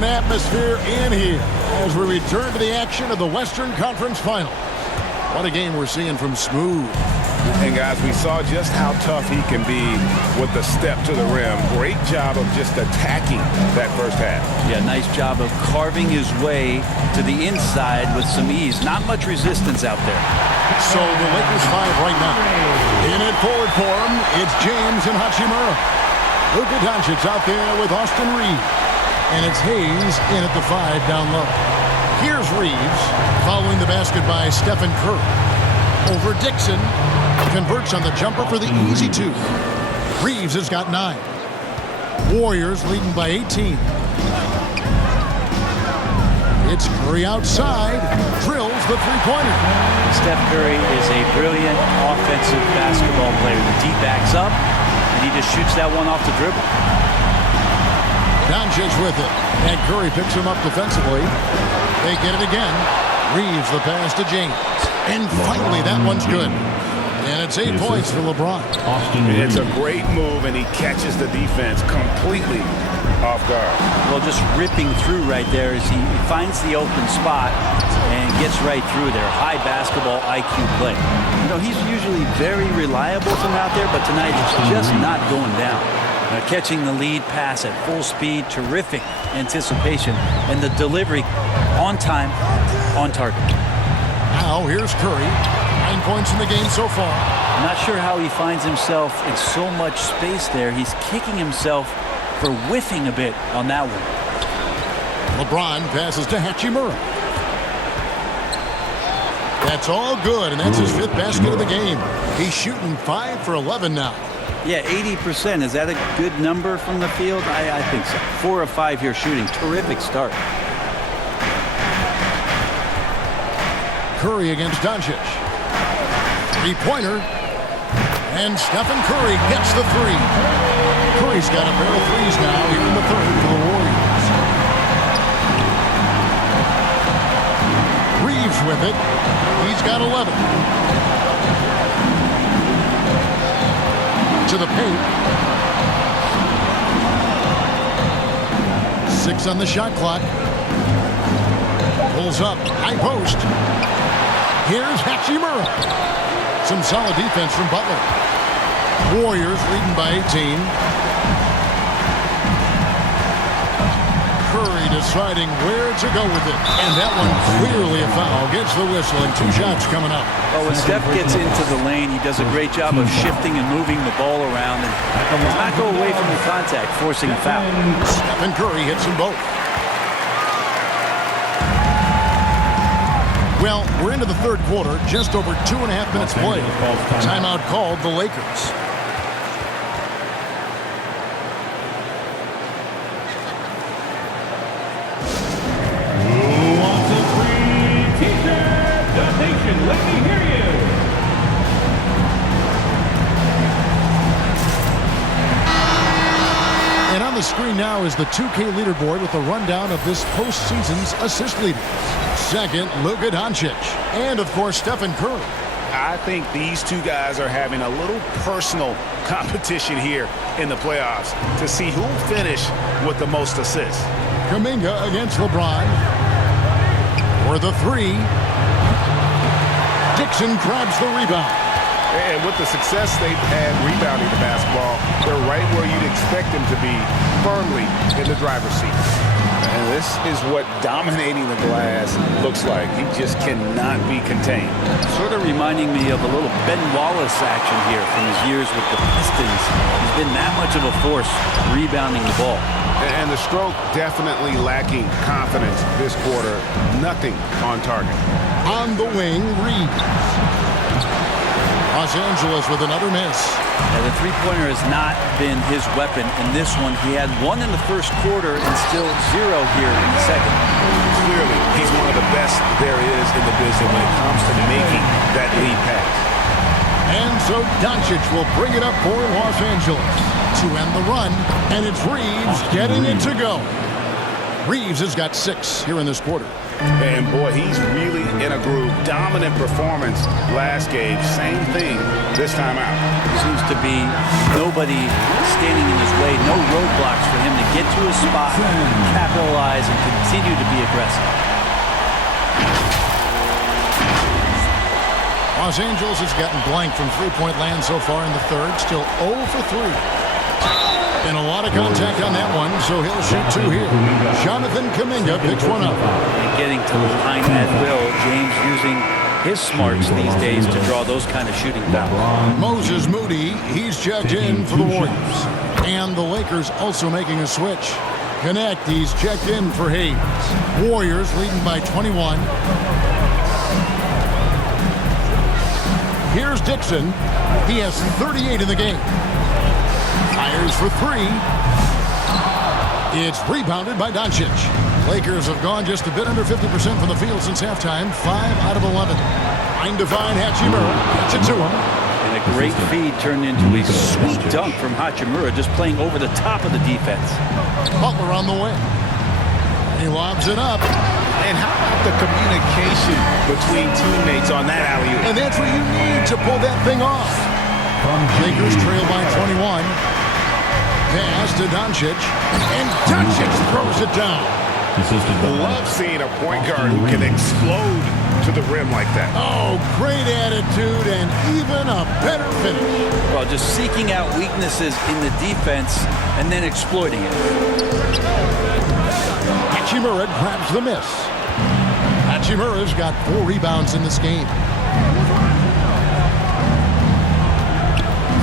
an atmosphere in here as we return to the action of the Western Conference Final. What a game we're seeing from Smooth. And guys, we saw just how tough he can be with the step to the rim. Great job of just attacking that first half. Yeah, nice job of carving his way to the inside with some ease. Not much resistance out there. So the Lakers 5 right now. In it forward for him, it's James and Hachimura. Luka Doncic out there with Austin Reeves. And it's Hayes in at the 5 down low. Here's Reeves following the basket by Stephen Curry. Over Dixon. Converts on the jumper for the easy 2. Reeves has got 9. Warriors leading by 18. It's Curry outside. Drills the three-pointer. Steph Curry is a brilliant offensive basketball player. The D backs up, and he just shoots that one off the dribble. Doncic with it. And Curry picks him up defensively. They get it again. Reeves the pass to James. And finally, that one's good. And it's 8 points for LeBron. It's a great move, and he catches the defense completely off guard. Well, just ripping through right there as he finds the open spot and gets right through there. High basketball IQ play. You know, he's usually very reliable from out there, but tonight it's just not going down. Catching the lead pass at full speed, terrific anticipation, and the delivery on time, on target. Now here's Curry. 9 points in the game so far. I'm not sure how he finds himself in so much space there. He's kicking himself for whiffing a bit on that one. LeBron passes to Hachimura. That's all good, and that's his 5th basket of the game. He's shooting 5 for 11 now. Yeah, 80%. Is that a good number from the field? I think so. 4 of 5 here shooting. Terrific start. Curry against Doncic. Three-pointer. And Stephen Curry gets the 3. Curry's got a pair of threes now here in the 3rd for the Warriors. Reeves with it. He's got 11. To the paint. 6 on the shot clock. Pulls up. High post. Here's Hachimura. Some solid defense from Butler. Warriors leading by 18. Curry deciding where to go with it. And that one clearly a foul. Gets the whistle and 2 shots coming up. Oh, when Steph gets into the lane, he does a great job of shifting and moving the ball around and does not go away from the contact, forcing a foul. Stephen Curry hits them both. Well, we're into the 3rd quarter, just over 2.5 minutes played. Timeout called the Lakers. Who wants a free t-shirt? The nation, let me hear you. And on the screen now is the 2K leaderboard with a rundown of this postseason's assist leaders. Second, Luka Doncic. And, of course, Stephen Curry. I think these 2 guys are having a little personal competition here in the playoffs to see who will finish with the most assists. Kuminga against LeBron. For the 3. Dixon grabs the rebound. And with the success they've had rebounding the basketball, they're right where you'd expect them to be, firmly in the driver's seat. And this is what dominating the glass looks like. He just cannot be contained. Sort of reminding me of a little Ben Wallace action here from his years with the Pistons. He's been that much of a force rebounding the ball. And the stroke definitely lacking confidence this quarter. Nothing on target. On the wing, Reeves. Los Angeles with another miss. Yeah, the three-pointer has not been his weapon in this one. He had 1 in the first quarter and still 0 here in the second. Clearly, he's one of the best there is in the business when it comes to making that lead pass. And so Doncic will bring it up for Los Angeles to end the run. And it's Reeves getting it to go. Reeves has got 6 here in this quarter. And boy, he's really in a groove. Dominant performance last game. Same thing this time out. Seems to be nobody standing in his way, no roadblocks for him to get to his spot, capitalize, and continue to be aggressive. Los Angeles has gotten blank from three-point land so far in the third. Still 0 for 3. And a lot of contact on that one, so he'll shoot 2 here. Jonathan Kuminga picks one up. And getting to the line at will, James using his smarts these days to draw those kind of shooting fouls. Moses Moody, he's checked in for the Warriors. And the Lakers also making a switch. Connect, he's checked in for Hayes. Warriors leading by 21. Here's Dixon. He has 38 in the game. Fires for 3. It's rebounded by Doncic. Lakers have gone just a bit under 50% from the field since halftime. 5 out of 11. Trying to find Hachimura. Gets it to him. And a great feed turned into a sweet dunk from Hachimura, just playing over the top of the defense. Butler on the way. He lobs it up. And how about the communication between teammates on that alley-oop? And that's what you need to pull that thing off. Lakers trail by 21. Pass to Doncic. And Doncic throws it down. Love seeing a point guard who can explode to the rim like that. Oh, great attitude and even a better finish. Well, just seeking out weaknesses in the defense and then exploiting it. Hachimura grabs the miss. Hachimura's got 4 rebounds in this game.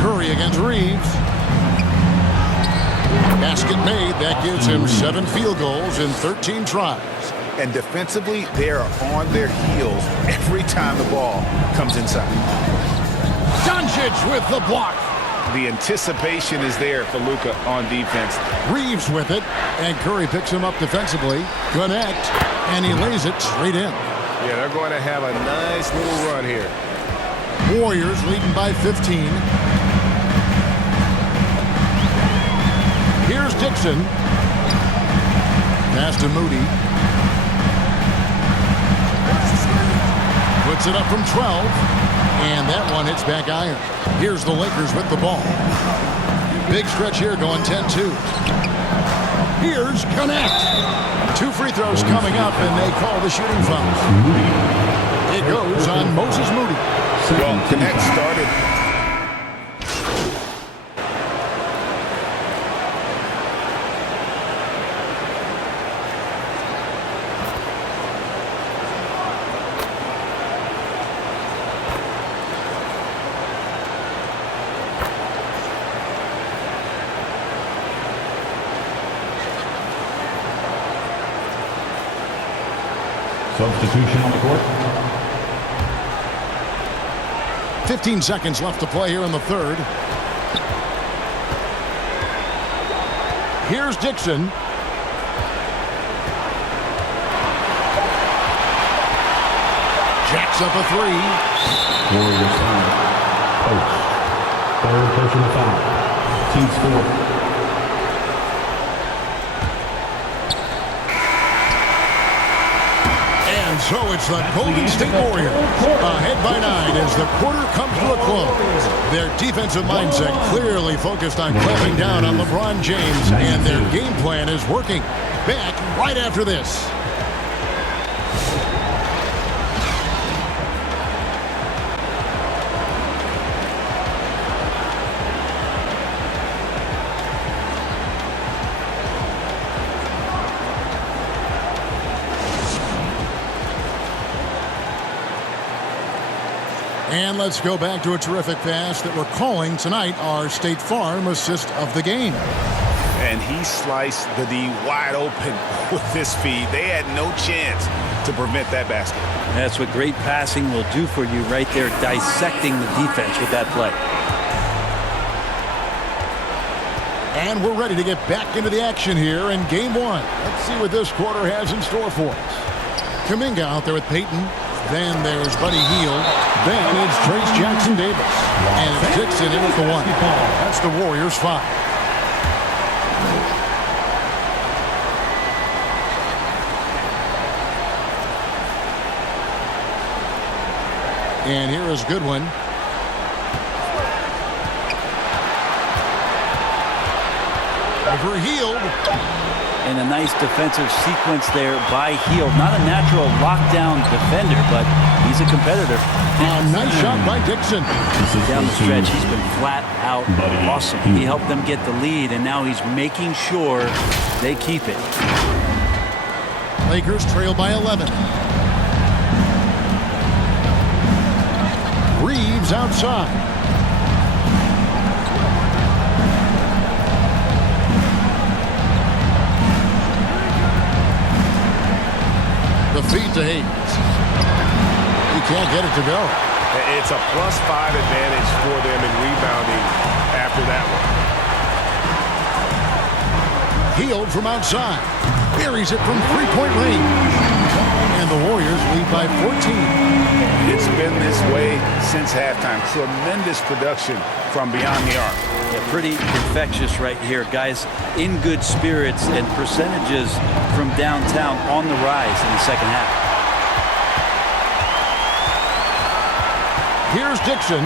Curry against Reeves. Basket made. That gives him 7 field goals in 13 tries. And defensively, they are on their heels every time the ball comes inside. Doncic with the block. The anticipation is there for Luka on defense. Reeves with it, and Curry picks him up defensively. Connect, and he lays it straight in. Yeah, they're going to have a nice little run here. Warriors leading by 15. Here's Dixon. Pass to Moody. Puts it up from 12. And that one hits back iron. Here's the Lakers with the ball. Big stretch here going 10-2. Here's Connect. 2 free throws coming up, and they call the shooting foul. It goes on Moses Moody. Well, Connect started. Substitution on the court. 15 seconds left to play here in the third. Here's Dixon. Jacks up a 3. Warriors foul. Coach. 3rd personal foul. Team score. So it's the Golden State Warriors ahead by 9 as the quarter comes to a close. Their defensive mindset clearly focused on clamping down on LeBron James, and their game plan is working. Back right after this. And let's go back to a terrific pass that we're calling tonight our State Farm assist of the game. And he sliced the D wide open with this feed. They had no chance to prevent that basket. That's what great passing will do for you right there, dissecting the defense with that play. And we're ready to get back into the action here in game 1. Let's see what this quarter has in store for us. Kuminga out there with Peyton. Then there's Buddy Hield. Then it's Trace Jackson Davis. And it's Dixon in at the 1. That's the Warriors 5. And here is Goodwin. Over Heald. And a nice defensive sequence there by Heald. Not a natural lockdown defender, but he's a competitor. A nice shot by Dixon. Down the stretch, he's been flat out awesome. He helped them get the lead, and now he's making sure they keep it. Lakers trail by 11. Reeves outside. The feed to Hayes. He can't get it to go. It's a +5 advantage for them in rebounding after that one. Heald from outside. Buries it from three-point range. And the Warriors lead by 14. It's been this way since halftime. Tremendous production from beyond the arc. Yeah, pretty infectious right here. Guys in good spirits, and percentages from downtown on the rise in the second half. Here's Dixon.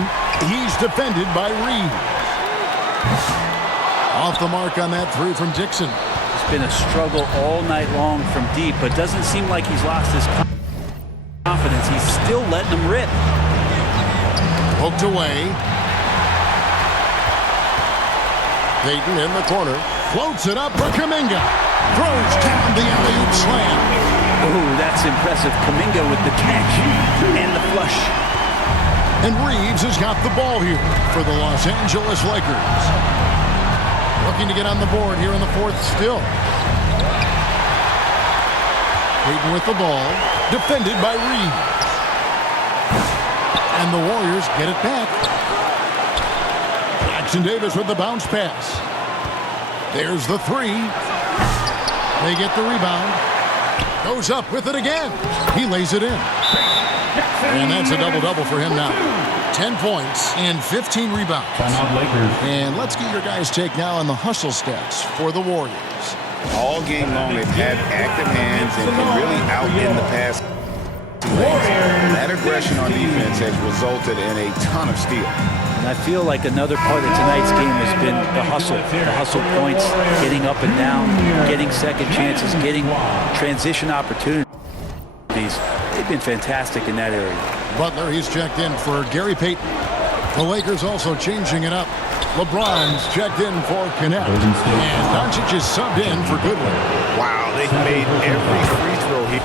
He's defended by Reeves. Off the mark on that three from Dixon. It's been a struggle all night long from deep, but doesn't seem like he's lost his confidence. He's still letting them rip. Poked away. Payton in the corner. Floats it up for Kuminga. Throws down the alley-oop slam. Oh, that's impressive. Kuminga with the catch and the flush. And Reeves has got the ball here for the Los Angeles Lakers. Looking to get on the board here in the fourth still. Payton with the ball. Defended by Reeves. And the Warriors get it back. Jackson Davis with the bounce pass. There's the three. They get the rebound. Goes up with it again. He lays it in. And that's a double-double for him now. 10 points and 15 rebounds. And let's get your guys' take now on the hustle stats for the Warriors. All game long, they've had active hands and really out in the pass. That aggression on defense has resulted in a ton of steals. And I feel like another part of tonight's game has been the hustle points, getting up and down, getting second chances, getting transition opportunities. They've been fantastic in that area. Butler, he's checked in for Gary Payton. The Lakers also changing it up. LeBron's checked in for Connect. And Doncic is subbed in for Goodwin. Wow, they've made every free throw here.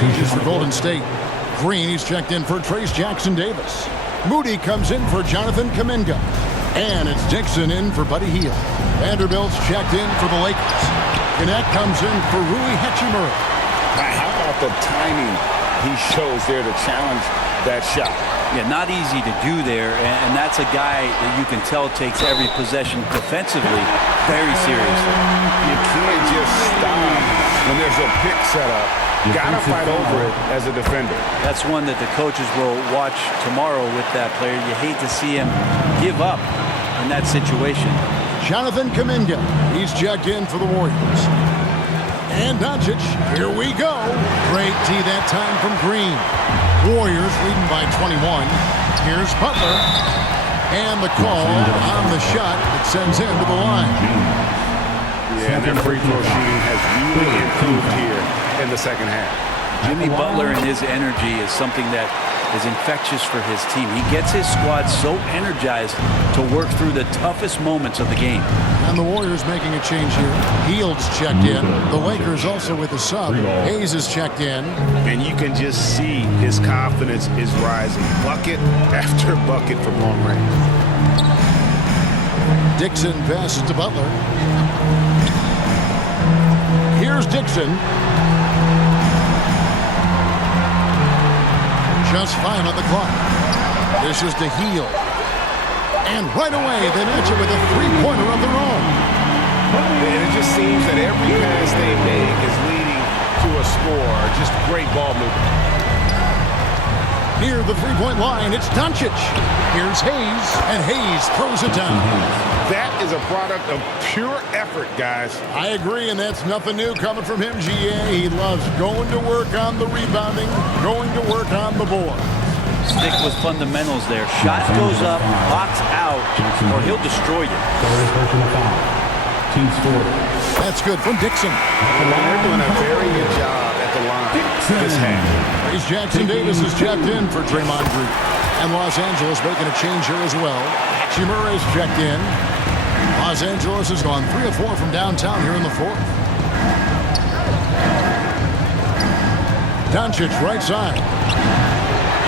Changes for Golden State. Green, he's checked in for Trace Jackson Davis. Moody comes in for Jonathan Kuminga. And it's Dixon in for Buddy Hield. Vanderbilt's checked in for the Lakers. Connect comes in for Rui Hachimura. How about the timing he shows there to challenge that shot? Yeah, not easy to do there, and that's a guy that you can tell takes every possession defensively very seriously. You can't just stop when there's a pick set up. Gotta fight over it as a defender. That's one that the coaches will watch tomorrow with that player. You hate to see him give up in that situation. Jonathan Kuminga, he's checked in for the Warriors. And Doncic, here we go. Great D that time from Green. Warriors leading by 21. Here's Butler. And the call on the shot that sends him to the line. Yeah, their free throw shooting has really improved here in the second half. Jimmy Butler and his energy is something that is infectious for his team. He gets his squad so energized to work through the toughest moments of the game. And the Warriors making a change here. Hield's checked in. The Lakers also with a sub. Hayes is checked in. And you can just see his confidence is rising. Bucket after bucket from long range. Dixon passes to Butler. Here's Dixon. Just 5 on the clock. This is to Hield. And right away, they match it with a three-pointer of their own. And it just seems that every pass they make score. Just great ball movement. Near the three-point line, it's Doncic. Here's Hayes, and Hayes throws it down. That is a product of pure effort, guys. I agree, and that's nothing new coming from him, GA. He loves going to work on the rebounding, going to work on the board. Stick with fundamentals there. Shot goes up, box out, or he'll destroy you. Team score. That's good from Dixon. They're doing a very good job at the line this half. Here's Jackson Davis is checked in for Draymond Green. And Los Angeles making a change here as well. Shimura is checked in. Los Angeles has gone 3 of 4 from downtown here in the fourth. Doncic right side.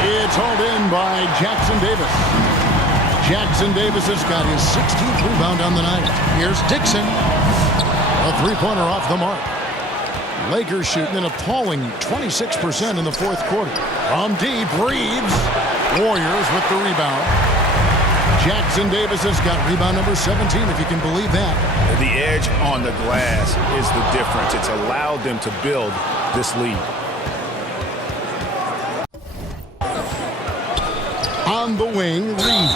It's hauled in by Jackson Davis. Jackson Davis has got his 16th rebound on the night. Here's Dixon. A three-pointer off the mark. Lakers shooting an appalling 26% in the fourth quarter. From deep, Reeves. Warriors with the rebound. Jackson Davis has got rebound number 17, if you can believe that. The edge on the glass is the difference. It's allowed them to build this lead. On the wing, Reeves.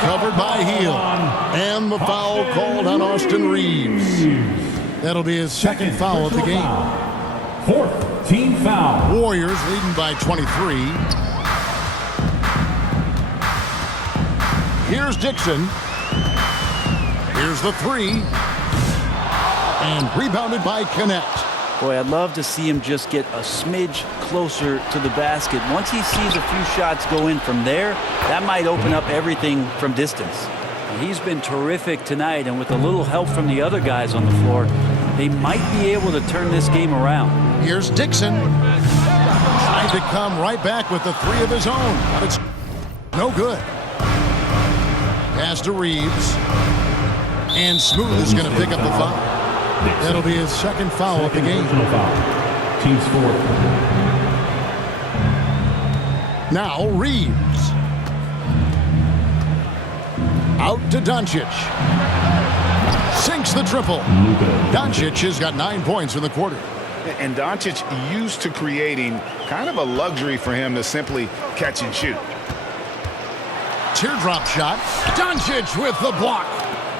Covered by Heel. And the foul called on Austin Reeves. That'll be his second foul of the game. Fourth team foul. Warriors leading by 23. Here's Dixon. Here's the three. And rebounded by Connect. Boy, I'd love to see him just get a smidge closer to the basket. Once he sees a few shots go in from there, that might open up everything from distance. He's been terrific tonight, and with a little help from the other guys on the floor, they might be able to turn this game around. Here's Dixon. Trying to come right back with the three of his own, but it's no good. Pass to Reeves. And Smooth is going to pick up the foul. That'll be his second foul of the game. Team score. Now Reeves. Out to Doncic. Sinks the triple. Doncic has got 9 points in the quarter. And Doncic used to creating kind of a luxury for him to simply catch and shoot. Teardrop shot. Doncic with the block.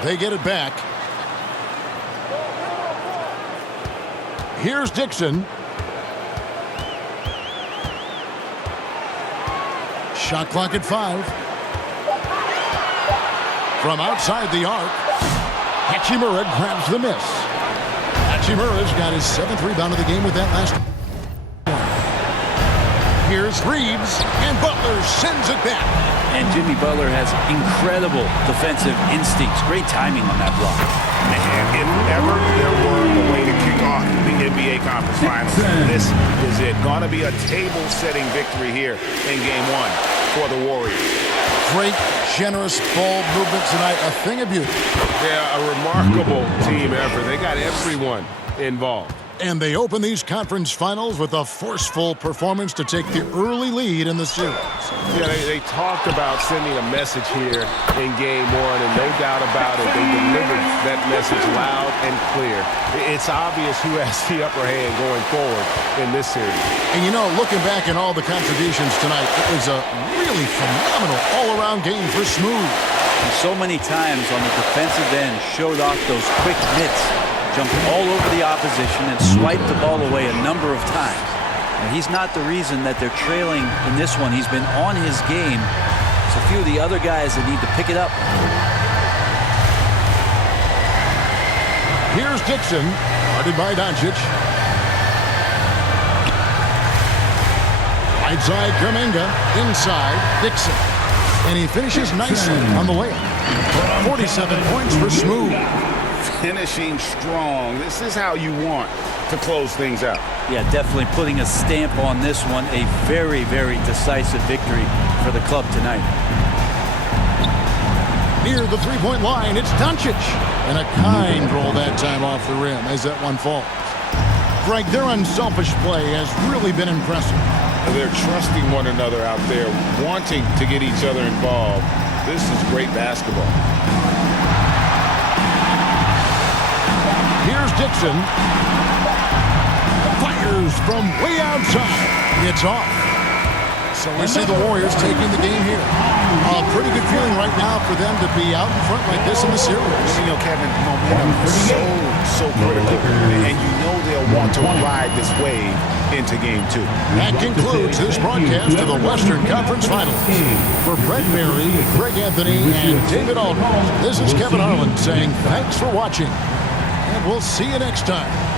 They get it back. Here's Dixon. Shot clock at 5. From outside the arc, Hachimura grabs the miss. Hachimura's got his 7th rebound of the game with that last one. Here's Reeves, and Butler sends it back. And Jimmy Butler has incredible defensive instincts. Great timing on that block. Man, if ever there were a way to kick off the NBA Conference Finals, this is it. Gonna be a table-setting victory here in Game 1 for the Warriors. Great, generous ball movement tonight. A thing of beauty. Yeah, a remarkable team effort. They got everyone involved. And they open these conference finals with a forceful performance to take the early lead in the series. Yeah, they talked about sending a message here in Game 1, and no doubt about it, they delivered that message loud and clear. It's obvious who has the upper hand going forward in this series. And you know, looking back at all the contributions tonight, it was a really phenomenal all-around game for Smooth. And so many times on the defensive end showed off those quick hits. Jumped all over the opposition and swiped the ball away a number of times. And he's not the reason that they're trailing in this one. He's been on his game. It's a few of the other guys that need to pick it up. Here's Dixon, guarded by Doncic. Right side, Kuminga. Inside, Dixon. And he finishes nicely on the layup. 47 points for Smooth. Finishing strong. This is how you want to close things out. Yeah, definitely putting a stamp on this one. A very, very decisive victory for the club tonight. Near the three-point line, it's Doncic. And a kind roll that time off the rim as that one falls. Greg, their unselfish play has really been impressive. They're trusting one another out there, wanting to get each other involved. This is great basketball. Here's Dixon. Fires fires from way outside. It's off. So we see the Warriors taking the game here. A pretty good feeling right now for them to be out in front like this in the series. You know, Kevin, momentum is so critical. And you know they'll want to ride this wave into game 2. That concludes this broadcast of the Western Conference Finals. For Brett Berry, Greg Anthony, and David Aldridge, this is Kevin Harlan saying thanks for watching. And we'll see you next time.